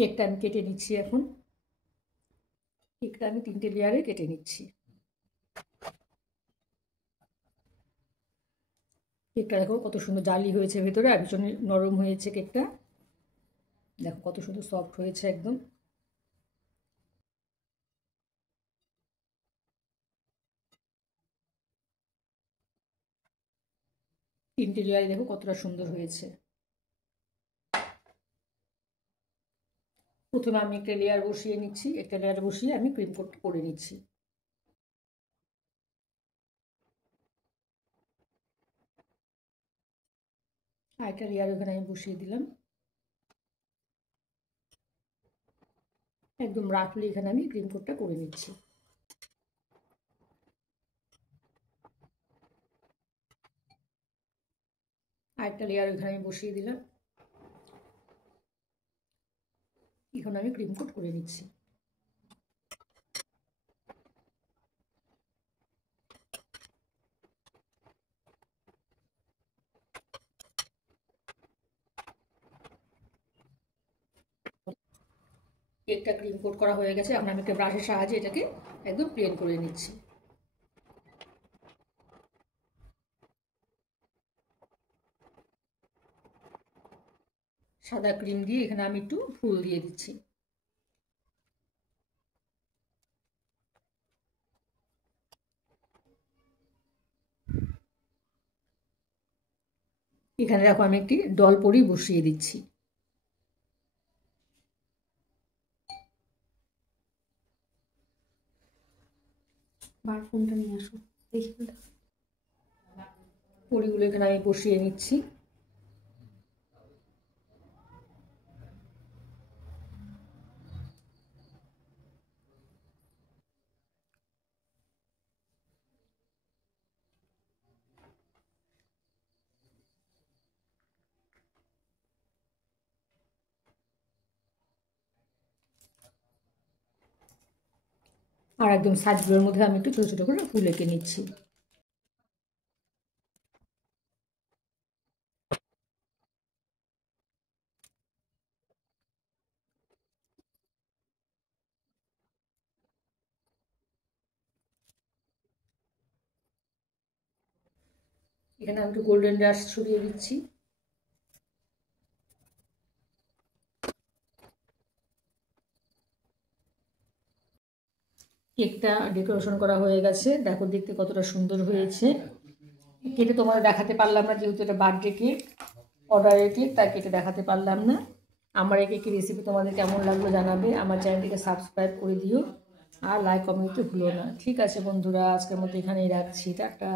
কেকটা আমি কেটে নিচ্ছি এখন। কেকটা আমি 3টে লেয়ারে কেটে নিচ্ছি। কেকটা দেখো কত সুন্দর জালি হয়েছে ভেতরে, আর ভীষণ নরম হয়েছে কেকটা। দেখো কত সুন্দর সফট হয়েছে একদম। তিনটে লেয়ারে দেখো কতটা সুন্দর হয়েছে। প্রথমে আমি একটা লেয়ার বসিয়ে নিচ্ছি, একটা লেয়ার বসিয়ে আমি ক্রিম কোট করে নিচ্ছি। আর একটা লেয়ার ওখানে আমি বসিয়ে দিলাম। একদম রাফলি এখানে আমি ক্রিম কোটটা করে নিচ্ছি। আর একটা লেয়ার ওখানে আমি বসিয়ে দিলাম। এখন আমি ক্রিম কোট করে নিচ্ছি। কেকটা ক্রিম কোট করা হয়ে গেছে। এখন আমি একটা ব্রাশের সাহায্যে এটাকে একদম প্লেন করে নিচ্ছি। সাদা ক্রিম দিয়ে এখানে আমি একটু ফুল দিয়ে দিচ্ছি। এখানে দেখো আমি একটি ডলপরি বসিয়ে দিচ্ছি। ফোনটা নিয়ে আসো, দেখি পরিগুলো এখানে আমি বসিয়ে নিচ্ছি। আর একদম সাইডগুলোর মধ্যে আমি একটু ছোটো ছোটো করে ফুল এঁকে নিচ্ছি। এখানে আমি একটু গোল্ডেন ডাস্ট ছড়িয়ে দিচ্ছি। কেকটা ডেকোরেশন করা হয়ে গেছে, দেখো দেখতে কতটা সুন্দর হয়েছে। কেটে তোমাদের দেখাতে পারলাম না, যেহেতু এটা বার্থডে কেক, অর্ডারের কেক, তাই কেটে দেখাতে পারলাম না। আমার এই কেকের রেসিপি তোমাদের কেমন লাগলো জানাবে। আমার চ্যানেলটিকে সাবস্ক্রাইব করে দিও আর লাইক কমেন্ট করতে ভুলো না। ঠিক আছে বন্ধুরা, আজকের মতো এখানেই রাখছি, টাটা।